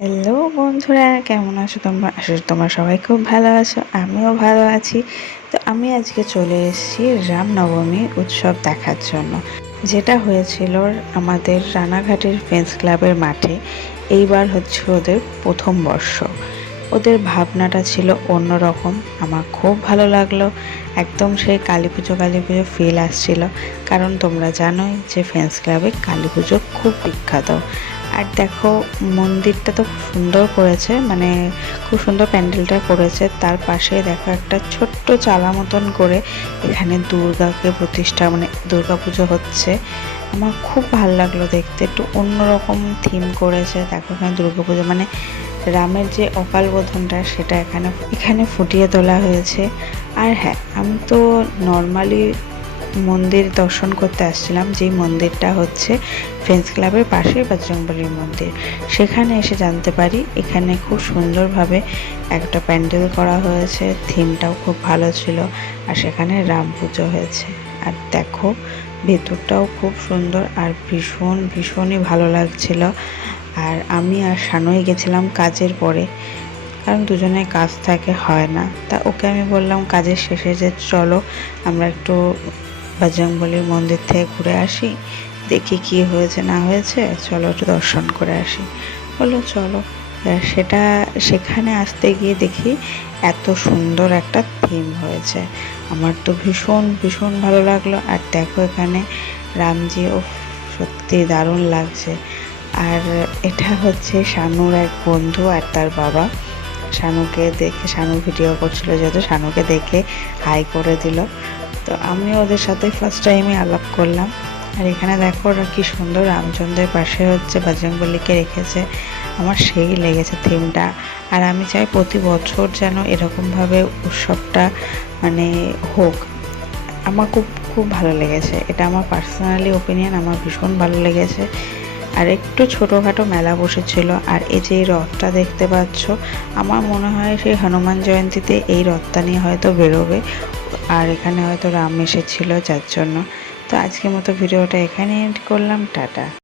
Hello বন্ধুরা, কেমন আছো তোমরা? আসলে তোমরা সবাই খুব ভালো আছো, আমিও ভালো আছি। তো আমি আজকে চলে এসেছি রামনবমী উৎসব দেখার জন্য, যেটা হয়েছিল আমাদের রানাঘাটের ফ্রেন্ডস ক্লাবের মাঠে। এইবার হচ্ছে ওদের প্রথম বর্ষ। ওদের ভাবনাটা ছিল অন্যরকম, আমার খুব ভালো লাগলো। একদম সেই কালী পুজো ফিল আসছিল, কারণ তোমরা জানোই যে ফ্রেন্ডস ক্লাবে কালী পুজো খুব বিখ্যাত। আর দেখো, মন্দিরটা তো খুব সুন্দর করেছে, মানে খুব সুন্দর প্যান্ডেলটা করেছে। তার পাশে দেখো একটা ছোট্ট চালা মতন করে এখানে দুর্গাকে প্রতিষ্ঠা, মানে দুর্গা পুজো হচ্ছে। আমার খুব ভালো লাগলো দেখতে, একটু অন্যরকম থিম করেছে। দেখো এখানে দুর্গা পুজো মানে রামের যে অকাল বোধনটা সেটা এখানে ফুটিয়ে তোলা হয়েছে। আর হ্যাঁ, আমি তো নর্মালি মন্দির দর্শন করতে আসছিলাম, যেই মন্দিরটা হচ্ছে ফ্রেন্ডস ক্লাবের পাশে বজরংবলীর মন্দির। সেখানে এসে জানতে পারি এখানে খুব সুন্দরভাবে একটা প্যান্ডেল করা হয়েছে, থিমটাও খুব ভালো ছিল। আর সেখানে রাম পুজো হয়েছে। আর দেখো ভেতরটাও খুব সুন্দর আর ভীষণই ভালো লাগছিল। আর আমি আর শানুই গেছিলাম কাজের পরে, কারণ দুজনের কাজ থাকে, হয় না। তা ওকে আমি বললাম কাজের শেষে যে চলো আমরা একটু বজরংবলীর মন্দির থেকে ঘুরে আসি, দেখি কি হয়েছে না হয়েছে, চলো একটু দর্শন করে আসি। বললো চলো। সেখানে আসতে গিয়ে দেখি এত সুন্দর একটা থিম হয়েছে, আমার তো ভীষণ ভালো লাগলো। আর দেখো এখানে রামজি, ও সত্যি দারুণ লাগছে। আর এটা হচ্ছে শানুর এক বন্ধু আর তার বাবা। শানুকে দেখে, শানু ভিডিও করছিল যেহেতু, শানুকে দেখে হাই করে দিল। তো আমি ওদের সাথে ফার্স্ট টাইমে আলাপ করলাম। আর এখানে দেখো ওরা কি সুন্দর রামচন্দ্রের পাশে হচ্ছে বজরংবলীকে রেখেছে, আমার সেই লেগেছে থিমটা। আর আমি চাই প্রতি বছর যেন এরকমভাবে উৎসবটা মানে হোক। আমার খুব ভালো লেগেছে, এটা আমার পার্সোনালি ওপিনিয়ন, আমার ভীষণ ভালো লেগেছে। আর একটু ছোটোখাটো মেলা বসেছিল। আর এই যে এই রথটা দেখতে পাচ্ছ, আমার মনে হয় সেই হনুমান জয়ন্তীতে এই রথটা নিয়ে হয়তো বেরোবে। আর এখানে হয়তো রাম এসেছিল যার জন্য। তো আজকের মতো ভিডিওটা এখানে এন্ড করলাম, টাটা।